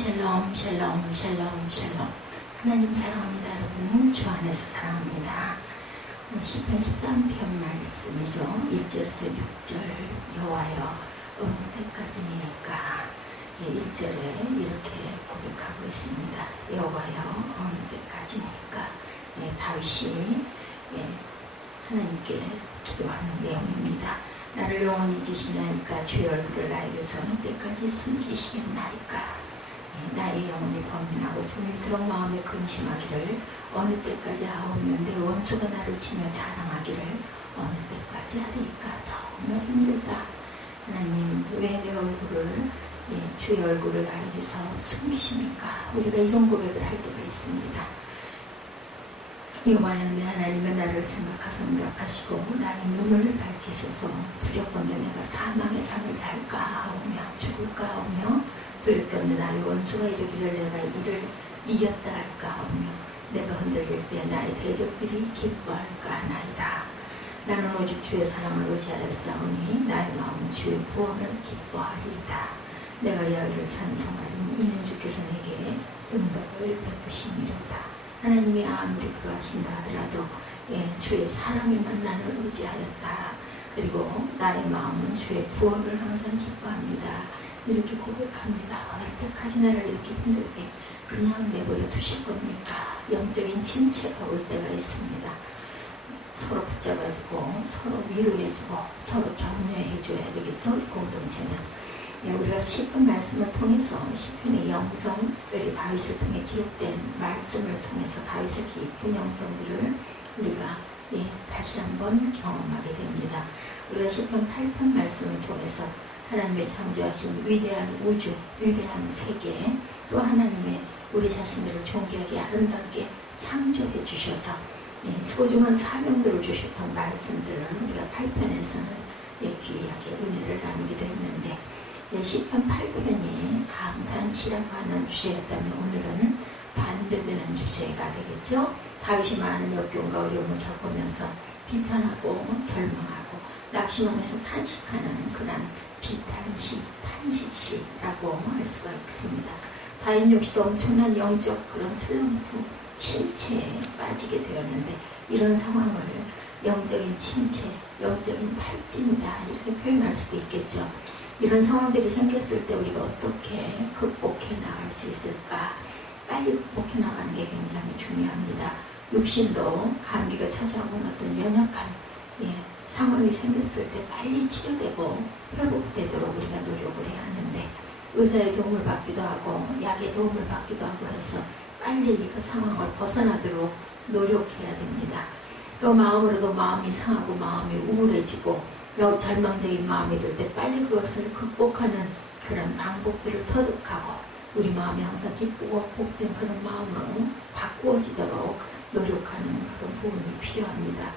샬롬 샬롬 샬롬 샬롬. 하나님 사랑합니다. 여러분 주 안에서 사랑합니다. 시편 13편 말씀이죠. 1절에서 6절. 여호와여 어느 때까지니까. 1절에 이렇게 고백하고 있습니다. 여호와여 어느 때까지니까. 다윗이 하나님께 기도하는 내용입니다. 나를 영원히 잊으시나이까 주의 얼굴을 나에게서 어느 때까지 숨기시겠나이까. 나의 영혼이 번민하고 종일토록 마음에 근심하기를 어느 때까지 하오며 내 원수가 나를 치며 자랑하기를 어느 때까지 하리까. 정말 힘들다. 하나님 왜 내 얼굴을 주의 얼굴을 나에게서 숨기십니까? 우리가 이런 고백을 할 때가 있습니다. 여호와여 내 하나님은 나를 생각하사 응답하시고 나의 눈을 밝히소서. 두렵건대 내가 사망의 삶을 살까 하오며 죽을까 하오며 두렵건대 나의 원수가 이르기를 내가 이를 이겼다 할까 하오며 내가 흔들릴 때 나의 대적들이 기뻐할까 하나이다. 나는 오직 주의 사랑을 의지하였사오니 나의 마음은 주의 구원을 기뻐하리이다. 내가 여호와를 찬송하리니 이는 주께서 내게 응답을 베푸심이로다. 하나님이 아무리 그러하신다 하더라도 주의 사랑의 만남을 의지하였다. 그리고 나의 마음은 주의 구원을 항상 기뻐합니다. 이렇게 고백합니다. 언제까지 나를 이렇게 힘들게 그냥 내버려 두실 겁니까? 영적인 침체가 올 때가 있습니다. 서로 붙잡아주고 서로 위로해주고 서로 격려해줘야 되겠죠? 공동체는. 우리가 시편 말씀을 통해서 시편의 영성들이 다윗을 통해 기록된 말씀을 통해서 다윗의 깊은 영성들을 우리가 다시 한번 경험하게 됩니다. 우리가 시편 8편 말씀을 통해서 하나님의 창조하신 위대한 우주, 위대한 세계, 또 하나님의 우리 자신들을 존귀하게 아름답게 창조해 주셔서 소중한 사명들을 주셨던 말씀들을 우리가 8편에서는 귀하게 은혜를 나누게 됐는데 시편 8편이 감탄시라고 하는 주제였다면 오늘은 반대되는 주제가 되겠죠. 다윗이 많은 역경과 어려움을 겪으면서 비탄하고 절망하고 낙심하면서 탄식하는 그런 비탄식, 탄식시라고 할 수가 있습니다. 다윗 역시도 엄청난 영적 그런 슬럼프, 침체에 빠지게 되었는데 이런 상황을 영적인 침체, 영적인 탈진이다 이렇게 표현할 수도 있겠죠. 이런 상황들이 생겼을 때 우리가 어떻게 극복해 나갈 수 있을까? 빨리 극복해 나가는 게 굉장히 중요합니다. 육신도 감기가 찾아오는 어떤 연약한 상황이 생겼을 때 빨리 치료되고 회복되도록 우리가 노력을 해야 하는데 의사의 도움을 받기도 하고 약의 도움을 받기도 하고 해서 빨리 그 상황을 벗어나도록 노력해야 됩니다. 또 마음으로도 마음이 상하고 마음이 우울해지고 절망적인 마음이 들 때 빨리 그것을 극복하는 그런 방법들을 터득하고 우리 마음이 항상 기쁘고 복된 그런 마음으로 바꾸어지도록 노력하는 그런 부분이 필요합니다.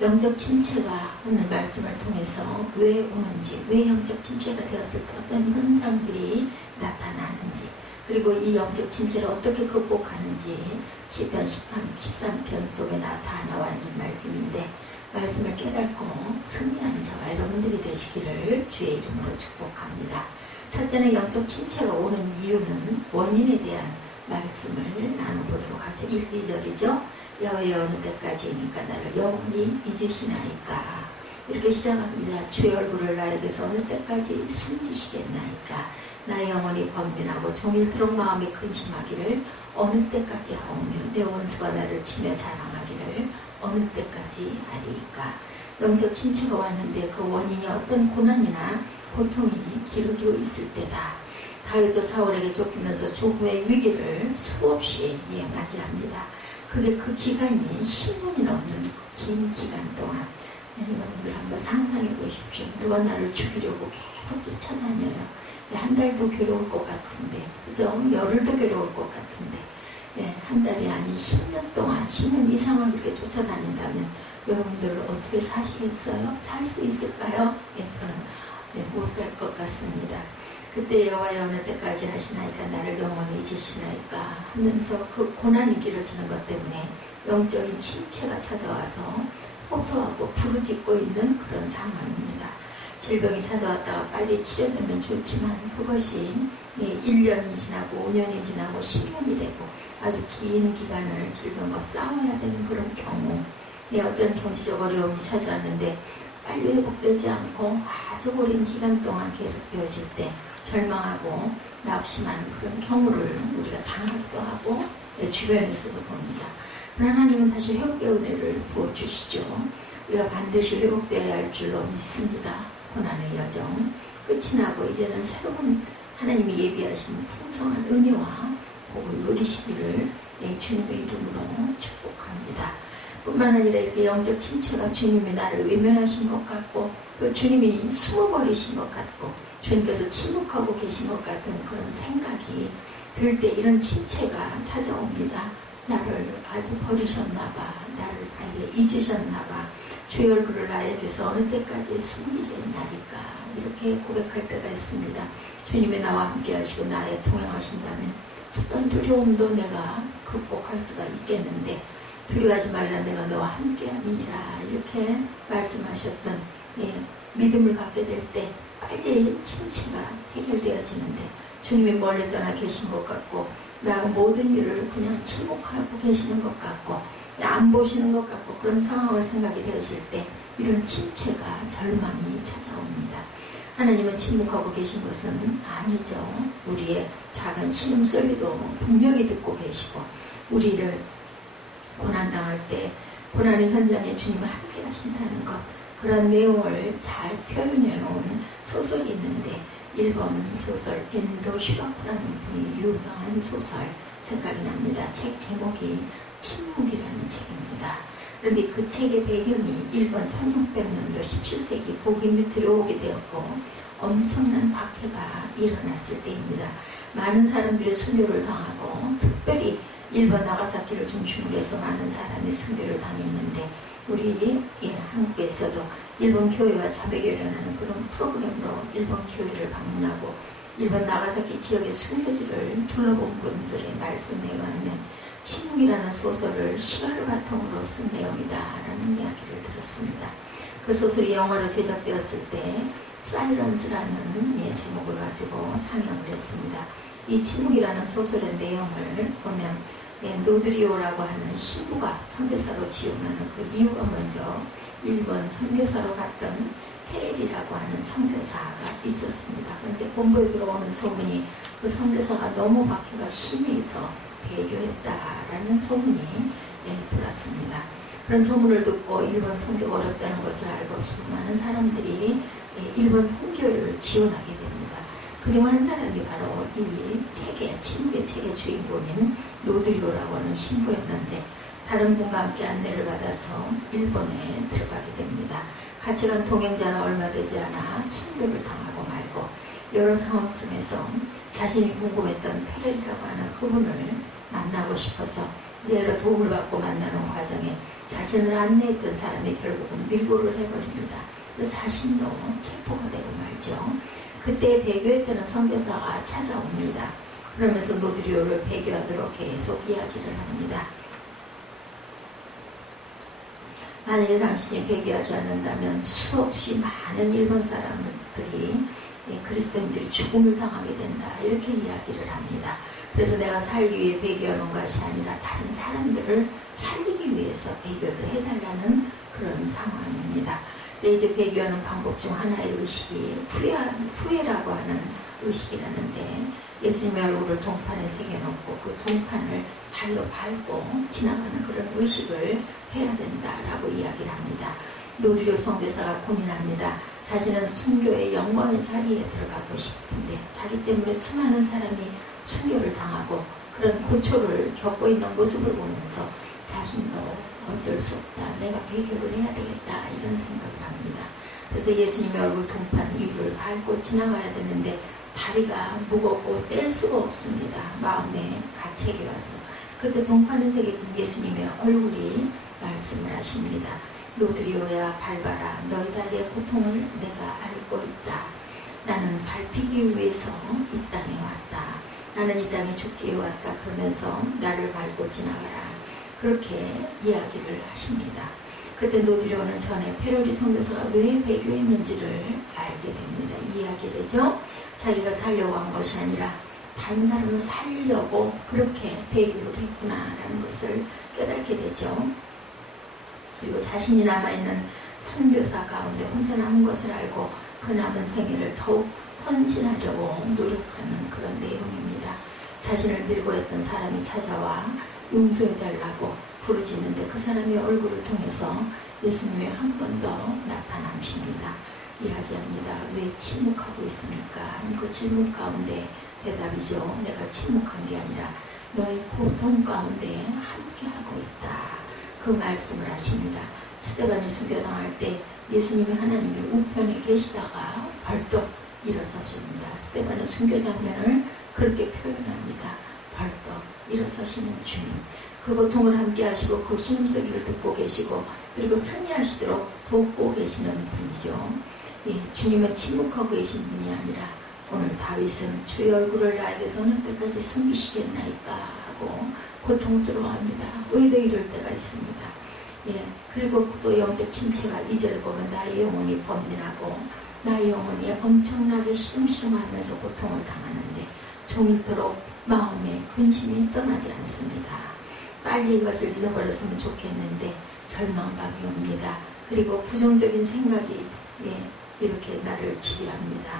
영적 침체가 오늘 말씀을 통해서 왜 오는지, 왜 영적 침체가 되었을 때 어떤 현상들이 나타나는지, 그리고 이 영적 침체를 어떻게 극복하는지 시편 13편 속에 다 나와 있는 말씀인데 말씀을 깨닫고 승리하는 저와 여러분들이 되시기를 주의 이름으로 축복합니다. 첫째는 영적 침체가 오는 이유는 원인에 대한 말씀을 나눠보도록 하죠. 1, 2절이죠. 여호와여 어느 때까지니까 나를 영원히 잊으시나이까. 이렇게 시작합니다. 주의 얼굴을 나에게서 어느 때까지 숨기시겠나이까. 나의 영혼이 번민하고 종일토록 마음이 근심하기를 어느 때까지 하오며 내 원수가 나를 치며 자랑하기를 어느 때까지 하리이까. 영적 침체가 왔는데 그 원인이 어떤 고난이나 고통이 길어지고 있을 때다. 다윗도 사울에게 쫓기면서 조금의 위기를 수없이 맞이합니다. 그게 그 기간이 10년이 넘는 긴 기간 동안 여러분들 한번 상상해 보십시오. 누가 나를 죽이려고 계속 쫓아다녀요. 한 달도 괴로울 것 같은데, 그죠? 열흘도 괴로울 것 같은데, 한 달이 아닌 10년 동안, 10년 이상을 그렇게 쫓아다닌다면 여러분들 어떻게 사시겠어요? 살 수 있을까요? 저는 못 살 것 같습니다. 그때 여호와여 어느 때까지 하시나이까 나를 영원히 잊으시나이까 하면서 그 고난이 길어지는 것 때문에 영적인 침체가 찾아와서 호소하고 부르짖고 있는 그런 상황입니다. 질병이 찾아왔다가 빨리 치료되면 좋지만 그것이 1년이 지나고 5년이 지나고 10년이 되고 아주 긴 기간을 질병과 싸워야 되는 그런 경우, 어떤 경제적 어려움이 찾아왔는데 빨리 회복되지 않고 아주 오랜 기간 동안 계속되어질 때 절망하고 낙심하는 그런 경우를 우리가 당하기도 하고 주변에서도 봅니다. 하나님은 다시 회복의 은혜를 부어주시죠. 우리가 반드시 회복되어야 할 줄로 믿습니다. 고난의 여정 끝이 나고 이제는 새로운 하나님이 예비하신 풍성한 은혜와 복을 누리시기를 주님의 이름으로 축복합니다. 뿐만 아니라 이렇게 영적 침체가 주님이 나를 외면하신 것 같고 또 주님이 숨어버리신 것 같고 주님께서 침묵하고 계신 것 같은 그런 생각이 들 때 이런 침체가 찾아옵니다. 나를 아주 버리셨나봐, 나를 아예 잊으셨나봐, 주의 얼굴을 나에게서 어느 때까지 숨기겠나니까 이렇게 고백할 때가 있습니다. 주님이 나와 함께 하시고 나에 동행하신다면 어떤 두려움도 내가 극복할 수가 있겠는데 두려워하지 말라, 내가 너와 함께함이니라 이렇게 말씀하셨던 믿음을 갖게 될 때 빨리 침체가 해결되어지는데 주님이 멀리 떠나 계신 것 같고 나 모든 일을 그냥 침묵하고 계시는 것 같고 안 보시는 것 같고 그런 상황을 생각이 되어질 때 이런 침체가 절망이 찾아옵니다. 하나님은 침묵하고 계신 것은 아니죠. 우리의 작은 신음소리도 분명히 듣고 계시고 우리를 고난당할 때 고난의 현장에 주님과 함께 하신다는 것, 그런 내용을 잘 표현해 놓은 소설이 있는데 일본 소설 엔도 슈라코라는 분이 유명한 소설 생각이 납니다. 책 제목이 침묵이라는 책입니다. 그런데 그 책의 배경이 일본 1600년도 17세기 복임이 들어오게 되었고 엄청난 박해가 일어났을 때입니다. 많은 사람들이 순교를 당하고 특별히 일본 나가사키를 중심으로 해서 많은 사람이 순교를 당했는데 우리 한국에서도 일본 교회와 자매교회라는 그런 프로그램으로 일본 교회를 방문하고 일본 나가사키 지역의 순교지를 둘러본 분들의 말씀에 의하면 침묵이라는 소설을 실화를 바탕으로 쓴 내용이다라는 이야기를 들었습니다. 그 소설이 영화로 제작되었을 때 사이런스라는 제목을 가지고 상영을 했습니다. 이 침묵이라는 소설의 내용을 보면 노드리오라고 하는 신부가 선교사로 지원하는 그 이유가 먼저 일본 선교사로 갔던 헤렐이라고 하는 선교사가 있었습니다. 그런데 본부에 들어오는 소문이 그 선교사가 너무 박해가 심해서 배교했다라는 소문이 들었습니다. 그런 소문을 듣고 일본 선교가 어렵다는 것을 알고 수많은 사람들이 일본 선교를 지원하게 됩니다. 그중 한 사람이 바로 이 책의 침묵의 책의 주인공인 노드리오라고 하는 신부였는데 다른 분과 함께 안내를 받아서 일본에 들어가게 됩니다. 같이 간 동행자는 얼마 되지 않아 순교를 당하고 말고 여러 상황 속에서 자신이 궁금했던 페렐이라고 하는 그분을 만나고 싶어서 여러 도움을 받고 만나는 과정에 자신을 안내했던 사람이 결국은 밀고를 해버립니다. 자신도 체포가 되고 말죠. 그때 배교했다는 선교사가 찾아옵니다. 그러면서 노드리오를 배교하도록 계속 이야기를 합니다. 만약에 당신이 배교하지 않는다면 수없이 많은 일본 사람들이 그리스도인들이 죽음을 당하게 된다. 이렇게 이야기를 합니다. 그래서 내가 살기 위해 배교하는 것이 아니라 다른 사람들을 살리기 위해서 배교를 해달라는 그런 상황입니다. 이제 배교하는 방법 중 하나의 의식이 후회라고 하는 의식이라는데 예수님의 얼굴을 동판에 새겨놓고 그 동판을 발로 밟고 지나가는 그런 의식을 해야 된다라고 이야기를 합니다. 노드리오 선교사가 고민합니다. 자신은 순교의 영광의 자리에 들어가고 싶은데 자기 때문에 수많은 사람이 순교를 당하고 그런 고초를 겪고 있는 모습을 보면서 자신도 어쩔 수 없다. 내가 배교를 해야 되겠다. 이런 생각을 합니다. 그래서 예수님의 얼굴 동판 위를 밟고 지나가야 되는데 다리가 무겁고 뗄 수가 없습니다. 마음에 가책이 와서. 그때 동판에 새겨진 예수님의 얼굴이 말씀을 하십니다. 노드리오야 밟아라. 너희 다리의 고통을 내가 알고 있다. 나는 밟히기 위해서 이 땅에 왔다. 나는 이 땅에 죽기 위해 왔다. 그러면서 나를 밟고 지나가라. 그렇게 이야기를 하십니다. 그때 노드리오는 전에 페로리 선교사가 왜 배교했는지를 알게 됩니다. 이해하게 되죠. 자기가 살려고 한 것이 아니라 다른 사람을 살리려고 그렇게 배교를 했구나라는 것을 깨닫게 되죠. 그리고 자신이 남아있는 선교사 가운데 혼자 남은 것을 알고 그 남은 생애를 더욱 헌신하려고 노력하는 그런 내용입니다. 자신을 밀고 했던 사람이 찾아와 용서해달라고 부르짖는데 그 사람의 얼굴을 통해서 예수님이 한 번 더 나타나십니다. 이야기합니다. 왜 침묵하고 있습니까? 하는 그 질문 가운데 대답이죠. 내가 침묵한 게 아니라 너의 고통 가운데 함께하고 있다. 그 말씀을 하십니다. 스데반이 순교당할 때 예수님이 하나님의 우편에 계시다가 벌떡 일어서십니다. 스데반의 순교 장면을 그렇게 표현합니다. 벌떡 일어서시는 주님. 그 고통을 함께 하시고 그 신음소리를 듣고 계시고 그리고 승리하시도록 돕고 계시는 분이죠. 예, 주님은 침묵하고 계신 분이 아니라 오늘 다윗은 주의 얼굴을 나에게서 어느 때까지 숨기시겠나이까 하고 고통스러워합니다. 의도 이럴 때가 있습니다. 예, 그리고 또 영적 침체가 2절을 보면 나의 영혼이 번민하고 나의 영혼이 엄청나게 시름시름하면서 고통을 당하는데 종일토록 마음에 근심이 떠나지 않습니다. 빨리 이것을 잊어버렸으면 좋겠는데 절망감이 옵니다. 그리고 부정적인 생각이 이렇게 나를 지배합니다.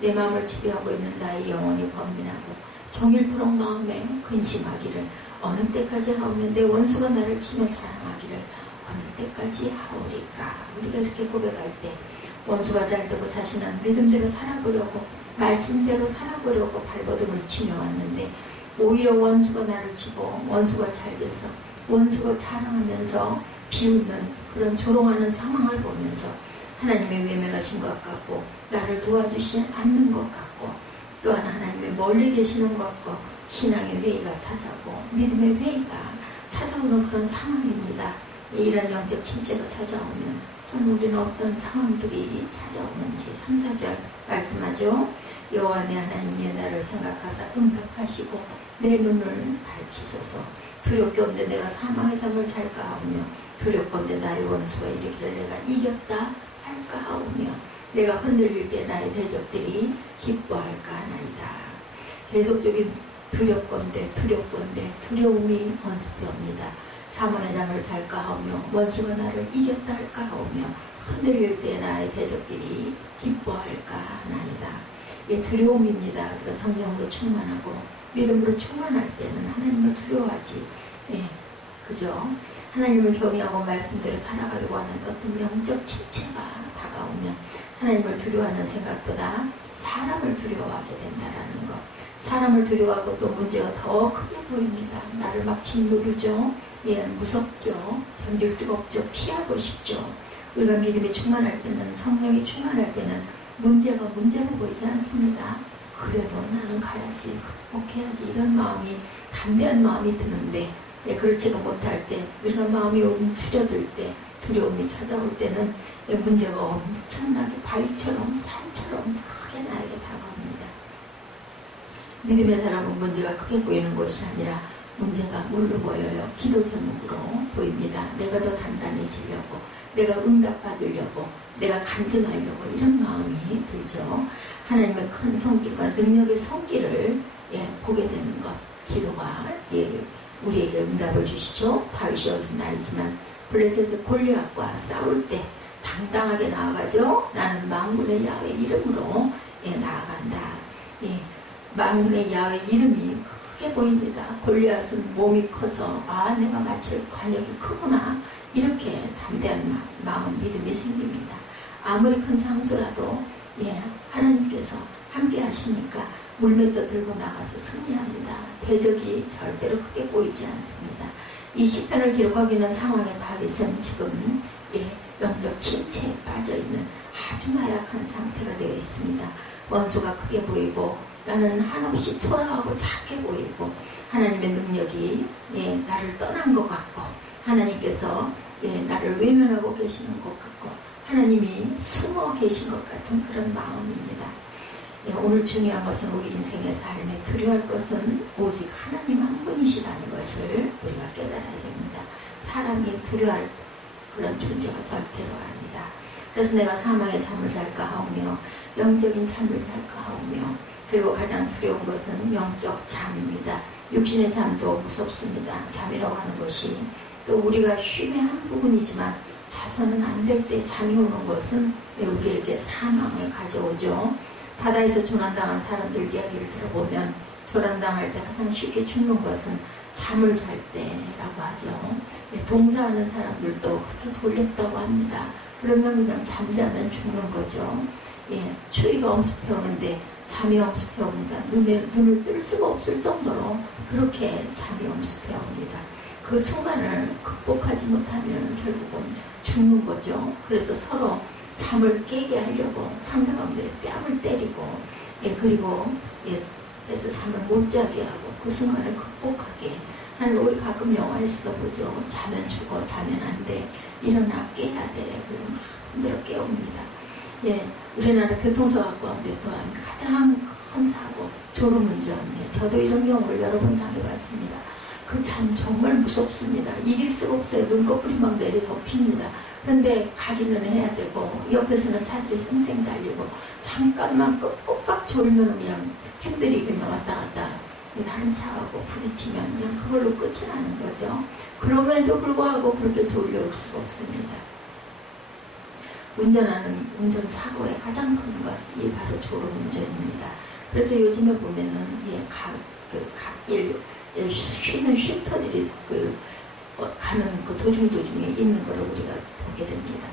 내 마음을 지배하고 있는 나의 영혼이 번민하고 종일토록 마음에 근심하기를 어느 때까지 하오면 내 원수가 나를 치며 자랑하기를 어느 때까지 하오리까. 우리가 이렇게 고백할 때 원수가 잘되고 자신은 믿음대로 살아보려고 말씀대로 살아보려고 발버둥을 치며 왔는데 오히려 원수가 나를 치고 원수가 잘돼서 원수가 자랑하면서 비웃는 그런 조롱하는 상황을 보면서 하나님의 외면하신 것 같고 나를 도와주시지 않는 것 같고 또한 하나님의 멀리 계시는 것 같고 신앙의 회의가 찾아오고 믿음의 회의가 찾아오는 그런 상황입니다. 이런 영적 침체가 찾아오면 또는 우리는 어떤 상황들이 찾아오는지 3, 4절 말씀하죠. 여호와 내 하나님이 나를 생각하사 응답하시고 내 눈을 밝히소서. 두렵건대 내가 사망의 잠을 잘까 하오며 두렵건대 나의 원수가 이르기를 내가 이겼다 할까 하오며 내가 흔들릴 때 나의 대적들이 기뻐할까 하나이다. 계속적인 두렵건대 두려움이 원수표 옵니다. 사망의 잠을 잘까 하오며 원수가 나를 이겼다 할까 하오며 흔들릴 때 나의 대적들이 기뻐할까 하나이다. 이게 두려움입니다. 우리가 성령으로 충만하고 믿음으로 충만할 때는 하나님을 두려워하지. 그죠? 하나님을 경외하고 말씀대로 살아가려고 하는 어떤 영적 침체가 다가오면 하나님을 두려워하는 생각보다 사람을 두려워하게 된다라는 것. 사람을 두려워하고 또 문제가 더 크게 보입니다. 나를 막 짓누르죠. 무섭죠. 견딜 수가 없죠. 피하고 싶죠. 우리가 믿음이 충만할 때는 성령이 충만할 때는 문제가 문제로 보이지 않습니다. 그래도 나는 가야지 극복해야지 이런 마음이 담대한 마음이 드는데 그렇지가 못할 때 우리가 마음이 움츠려들 때 두려움이 찾아올 때는 문제가 엄청나게 바위처럼 산처럼 크게 나에게 다가옵니다. 믿음의 사람은 문제가 크게 보이는 것이 아니라 문제가 뭘로 보여요? 기도 제목으로 보입니다. 내가 더 단단해지려고 내가 응답받으려고 내가 간증하려고 이런 마음이 들죠. 하나님의 큰 손길과 능력의 손길을 보게 되는 것. 기도가 우리에게 응답을 주시죠. 다윗이 어린 나이지만 블레셋의 골리앗과 싸울 때 당당하게 나아가죠. 나는 만군의 야훼 이름으로 나아간다. 만군의 야훼 이름이 크게 보입니다. 골리앗은 몸이 커서 내가 맞출 관역이 크구나 이렇게 담대한 마음 믿음이 생깁니다. 아무리 큰 장소라도 하나님께서 함께 하시니까 물맷도 들고 나가서 승리합니다. 대적이 절대로 크게 보이지 않습니다. 이 시편을 기록하고 있는 상황에 다윗은 지금 영적 침체에 빠져있는 아주 나약한 상태가 되어 있습니다. 원수가 크게 보이고 나는 한없이 초라하고 작게 보이고 하나님의 능력이 나를 떠난 것 같고 하나님께서 나를 외면하고 계시는 것 같고 하나님이 숨어 계신 것 같은 그런 마음입니다. 오늘 중요한 것은 우리 인생의 삶에 두려워할 것은 오직 하나님 한 분이시라는 것을 우리가 깨달아야 됩니다. 사람이 두려워할 그런 존재가 절대로 아니다. 그래서 내가 사망의 잠을 잘까 하오며 영적인 잠을 잘까 하오며 그리고 가장 두려운 것은 영적 잠입니다. 육신의 잠도 무섭습니다. 잠이라고 하는 것이 또 우리가 쉼의 한 부분이지만 자서는 안 될 때 잠이 오는 것은 우리에게 사망을 가져오죠. 바다에서 조난당한 사람들 이야기를 들어보면 조난당할 때 가장 쉽게 죽는 것은 잠을 잘 때라고 하죠. 동사하는 사람들도 그렇게 졸렸다고 합니다. 그러면 그냥 잠자면 죽는 거죠. 추위가 엄습해 오는데 잠이 엄습해 옵니다. 눈을 뜰 수가 없을 정도로 그렇게 잠이 엄습해 옵니다. 그 순간을 극복하지 못하면 결국은 죽는 거죠. 그래서 서로 잠을 깨게 하려고 상대방들의 뺨을 때리고 그리고 해서 잠을 못 자게 하고 그 순간을 극복하게 하는, 우리 가끔 영화에서도 보죠. 자면 죽어, 자면 안 돼, 일어나 깨야 돼. 그러면 힘들어 깨웁니다. 우리나라 교통사고 가운데 또한 가장 큰 사고, 졸음운전이에요. 저도 이런 경우를 여러 번 당해봤습니다. 그 참 정말 무섭습니다. 이길 수가 없어요. 눈꺼풀이 막 내려덮힙니다. 그런데 가기는 해야 되고 옆에서는 차들이 쌩쌩 달리고 잠깐만 꼬박 졸면 그냥 핸들이 그냥 왔다 갔다 다른 차하고 부딪히면 그냥 그걸로 끝이 나는 거죠. 그럼에도 불구하고 그렇게 졸려올 수가 없습니다. 운전하는 운전사고의 가장 큰 것, 이 바로 졸음운전입니다. 그래서 요즘에 보면은 갓길 쉬는 쉼터들이 가는 그 도중에 있는 걸 우리가 보게 됩니다.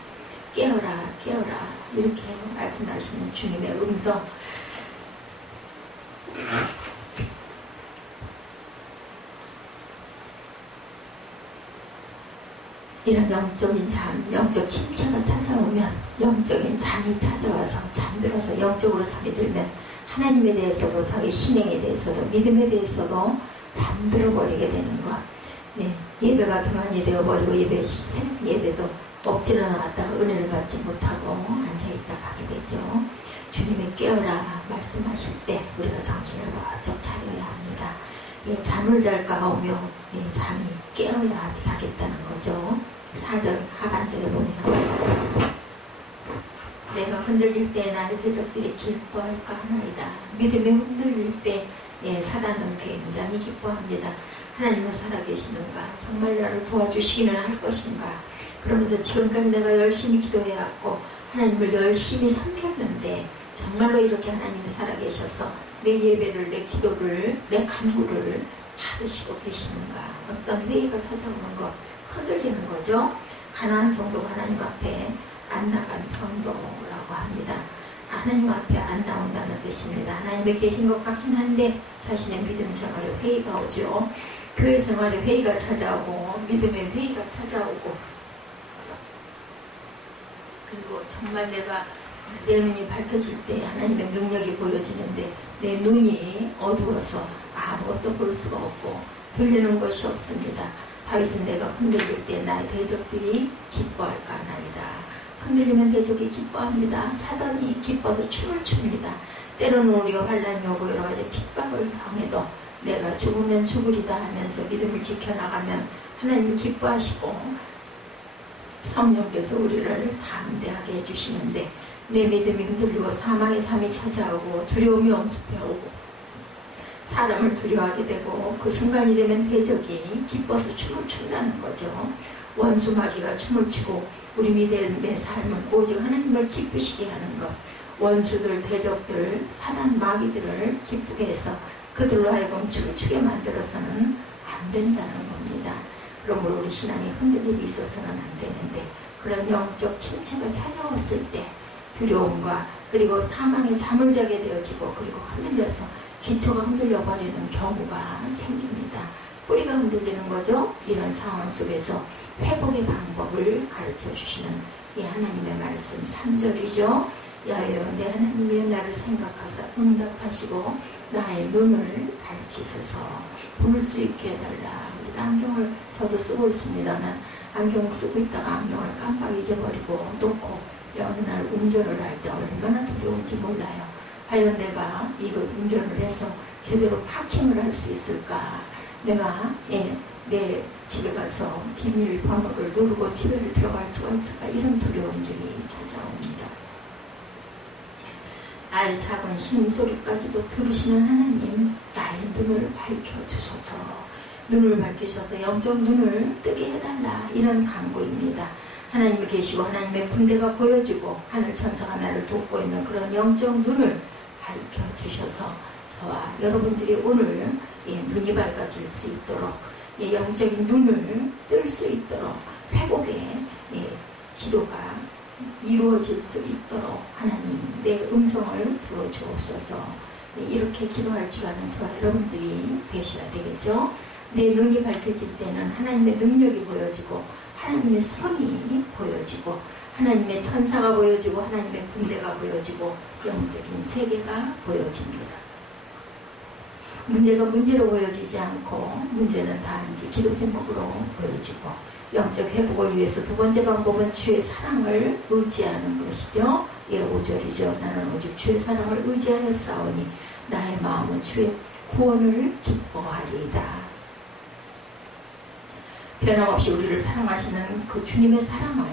깨어라, 깨어라, 이렇게 말씀하시는 주님의 음성. 이런 영적인 잠, 영적 침체가 찾아오면, 영적인 잠이 찾아와서 잠들어서 영적으로 잠이 들면 하나님에 대해서도 자기 신앙에 대해서도 믿음에 대해서도 잠들어 버리게 되는 것. 예배가 등한이 되어버리고 예배도 억지로 나왔다가 은혜를 받지 못하고 앉아있다 가게 되죠. 주님이 깨어라 말씀하실 때 우리가 정신을 바짝 차려야 합니다. 잠을 잘까 오며 잠이 깨어야 가겠다는 거죠. 4절 하반절에 보면 내가 흔들릴 때 나의 대적들이 기뻐할까 하나이다. 믿음이 흔들릴 때 사단은 굉장히 기뻐합니다. 하나님은 살아계시는가? 정말 나를 도와주시기는 할 것인가? 그러면서 지금까지 내가 열심히 기도해왔고 하나님을 열심히 섬겼는데 정말로 이렇게 하나님이 살아계셔서 내 예배를, 내 기도를, 내 간구를 받으시고 계시는가? 어떤 회의가 찾아오는 것, 흔들리는 거죠. 가난한 성도가 하나님 앞에 안 나간 성도라고 합니다. 하나님 앞에 안 나온다는 뜻입니다. 하나님에 계신 것 같긴 한데 자신의 믿음 생활에 회의가 오죠. 교회 생활에 회의가 찾아오고 믿음의 회의가 찾아오고, 그리고 정말 내 눈이 밝혀질 때 하나님의 능력이 보여지는데 내 눈이 어두워서 아무것도 볼 수가 없고 들리는 것이 없습니다. 다윗은 내가 흔들릴 때 나의 대적들이 기뻐할까 하나이다. 흔들리면 대적이 기뻐합니다. 사단이 기뻐서 춤을 춥니다. 때로는 우리가 환난이 오고 여러 가지 핍박을 당해도 내가 죽으면 죽으리다 하면서 믿음을 지켜나가면 하나님이 기뻐하시고 성령께서 우리를 담대하게 해주시는데, 내 믿음이 흔들리고 사망의 잠이 찾아오고 두려움이 엄습해오고 사람을 두려워하게 되고 그 순간이 되면 대적이 기뻐서 춤을 춘다는 거죠. 원수 마귀가 춤을 추고 우리 믿음의 삶은 오직 하나님을 기쁘시게 하는 것, 원수들, 대적들, 사단 마귀들을 기쁘게 해서 그들로 하여금 춤추게 만들어서는 안 된다는 겁니다. 그러므로 우리 신앙이 흔들림이 있어서는 안 되는데, 그런 영적 침체가 찾아왔을 때 두려움과 그리고 사망의 잠을 자게 되어지고 그리고 흔들려서 기초가 흔들려 버리는 경우가 생깁니다. 뿌리가 흔들리는 거죠. 이런 상황 속에서 회복의 방법을 가르쳐 주시는 이 하나님의 말씀 3절이죠. 야여 내 하나님이여 나를 생각하사 응답하시고 나의 눈을 밝히소서. 볼 수 있게 해달라. 우리가 안경을 저도 쓰고 있습니다만 안경을 쓰고 있다가 안경을 깜빡 잊어버리고 놓고 어느 날 운전을 할 때 얼마나 두려운지 몰라요. 과연 내가 이거 운전을 해서 제대로 파킹을 할 수 있을까? 내가 내 집에 가서 비밀번호를 누르고 집에 들어갈 수가 있을까? 이런 두려움들이 찾아옵니다. 아주 작은 신소리까지도 들으시는 하나님, 나의 눈을 밝혀주소서. 눈을 밝히셔서 영적 눈을 뜨게 해달라. 이런 간구입니다. 하나님이 계시고 하나님의 군대가 보여지고 하늘 천사가 나를 돕고 있는 그런 영적 눈을 밝혀주셔서 저와 여러분들이 오늘 눈이 밝아질 수 있도록 영적인 눈을 뜰 수 있도록 회복의 기도가 이루어질 수 있도록 하나님 내 음성을 들어주옵소서. 이렇게 기도할 줄 아는 저와 여러분들이 되셔야 되겠죠. 내 눈이 밝혀질 때는 하나님의 능력이 보여지고 하나님의 손이 보여지고 하나님의 천사가 보여지고 하나님의 군대가 보여지고 영적인 세계가 보여집니다. 문제가 문제로 보여지지 않고 문제는 단지 기도 제목으로 보여지고 영적 회복을 위해서 두 번째 방법은 주의 사랑을 의지하는 것이죠. 5절이죠. 나는 오직 주의 사랑을 의지하여 싸우니 나의 마음은 주의 구원을 기뻐하리이다. 변함없이 우리를 사랑하시는 그 주님의 사랑을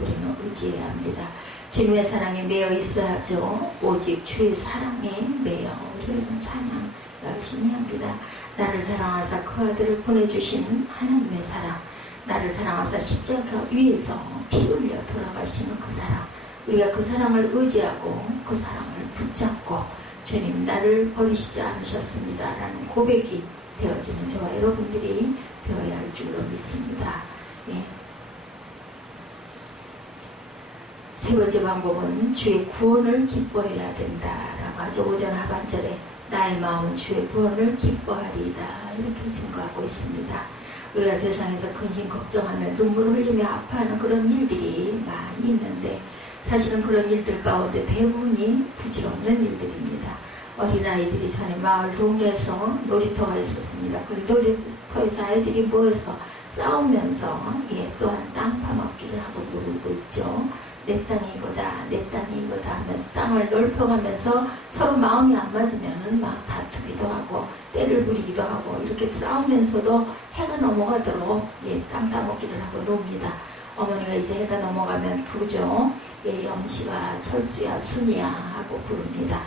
우리는 의지해야 합니다. 주님의 사랑에 매여 있어야죠. 오직 주의 사랑에 매여 우리는 찬양 열심히 합니다. 나를 사랑하사 그 아들을 보내주신 하나님의 사랑, 나를 사랑하사 십자가 위에서 피 흘려 돌아가시는 그 사랑, 우리가 그 사랑을 의지하고 그 사랑을 붙잡고 주님 나를 버리시지 않으셨습니다 라는 고백이 되어지는 저와 여러분들이 되어야 할 줄로 믿습니다. 세 번째 방법은 주의 구원을 기뻐해야 된다라고 하죠. 5절 하반절에 나의 마음은 주의 구원을 기뻐하리이다 이렇게 증거하고 있습니다. 우리가 세상에서 근심 걱정하며 눈물을 흘리며 아파하는 그런 일들이 많이 있는데 사실은 그런 일들 가운데 대부분이 부질없는 일들입니다. 어린아이들이 전에 마을 동네에서 놀이터가 있었습니다. 그 놀이터에서 아이들이 모여서 싸우면서 또한 땅 파먹기를 하고 놀고 있죠. 내 땅이 이거다, 내 땅이 이거다 하면서 땅을 넓혀가면서 서로 마음이 안 맞으면 막 다투기도 하고 때를 부리기도 하고 이렇게 싸우면서도 해가 넘어가도록 땅 따먹기를 하고 놉니다. 어머니가 이제 해가 넘어가면 부르죠. 영시가, 철수야, 순이야 하고 부릅니다.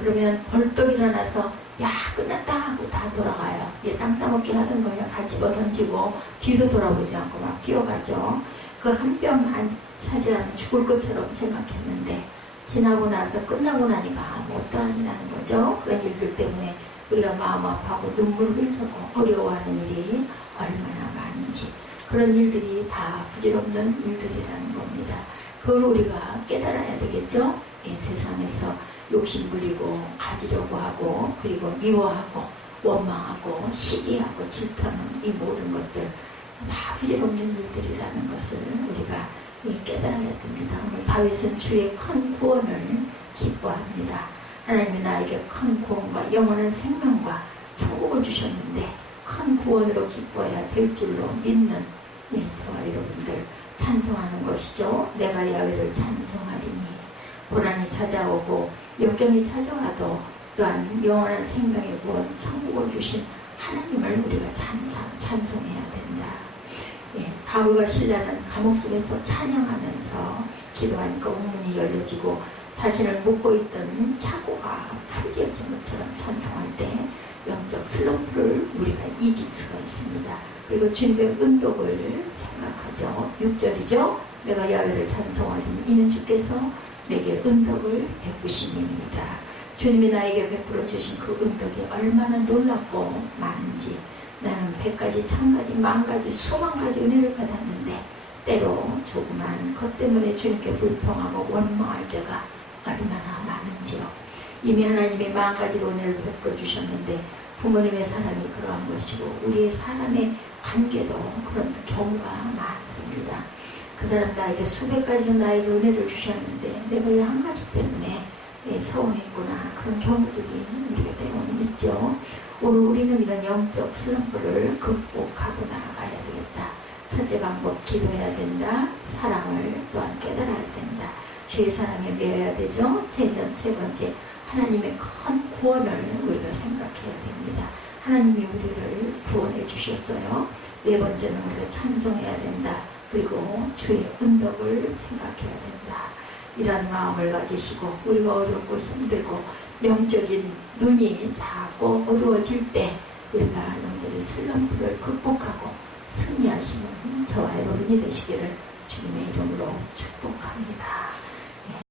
그러면 벌떡 일어나서 야 끝났다 하고 다 돌아가요. 땅 따먹기 하던 거 그냥 다 집어 던지고 뒤도 돌아보지 않고 막 뛰어가죠. 그 한 뼘 안 차지하면 죽을 것처럼 생각했는데 지나고 나서 끝나고 나니까 아무것도 아니라는 거죠. 그런 일들 때문에 우리가 마음 아파하고 눈물을 흘리고 어려워하는 일이 얼마나 많은지 그런 일들이 다 부질없는 일들이라는 겁니다. 그걸 우리가 깨달아야 되겠죠. 세상에서 욕심 부리고 가지려고 하고 그리고 미워하고 원망하고 시기하고 질투하는 이 모든 것들 다 부질없는 일들이라는 것을 우리가 깨달아야 됩니다. 오늘 다윗은 주의 큰 구원을 기뻐합니다. 하나님이 나에게 큰 구원과 영원한 생명과 천국을 주셨는데 큰 구원으로 기뻐해야 될 줄로 믿는 저와 여러분들 찬송하는 것이죠. 내가 야훼를 찬송하리니 고난이 찾아오고 역경이 찾아와도 또한 영원한 생명의 구원 천국을 주신 하나님을 우리가 찬송해야 된다. 바울과 실라는 감옥 속에서 찬양하면서 기도하니까 옥문이 열려지고 자신을 묶고 있던 차고가 풀려진 것처럼 찬송할 때 영적 슬럼프를 우리가 이길 수가 있습니다. 그리고 주님의 은덕을 생각하죠. 6절이죠. 내가 야훼를 찬송하리니 이는 주께서 내게 은덕을 베푸심입니다. 주님이 나에게 베풀어 주신 그 은덕이 얼마나 놀랍고 많은지 나는 100가지, 1000가지, 10,000가지, 수만 가지 은혜를 받았는데 때로 조그만 것 때문에 주님께 불평하고 원망할 때가 얼마나 많은지요. 이미 하나님이 10,000가지 은혜를 베풀어 주셨는데 부모님의 사랑이 그러한 것이고 우리의 사람의 관계도 그런 경우가 많습니다. 그 사람 나에게 수백 가지로 나에게 은혜를 주셨는데 내가 이 한 가지 때문에 서운했구나. 그런 경우들이 우리가 때로는 있죠. 오늘 우리는 이런 영적 슬럼프를 극복하고 나아가야 되겠다. 첫째 방법 기도해야 된다. 사랑을 또한 깨달아야 된다. 주의 사랑에 매여야 되죠. 세 번째 하나님의 큰 구원을 우리가 생각해야 됩니다. 하나님이 우리를 구원해 주셨어요. 네 번째는 우리가 찬송해야 된다. 그리고 주의 은덕을 생각해야 된다. 이런 마음을 가지시고 우리가 어렵고 힘들고 영적인 눈이 자꾸 어두워질 때 우리가 영적인 슬럼프를 극복하고 승리하시는 저와 여러분이 되시기를 주님의 이름으로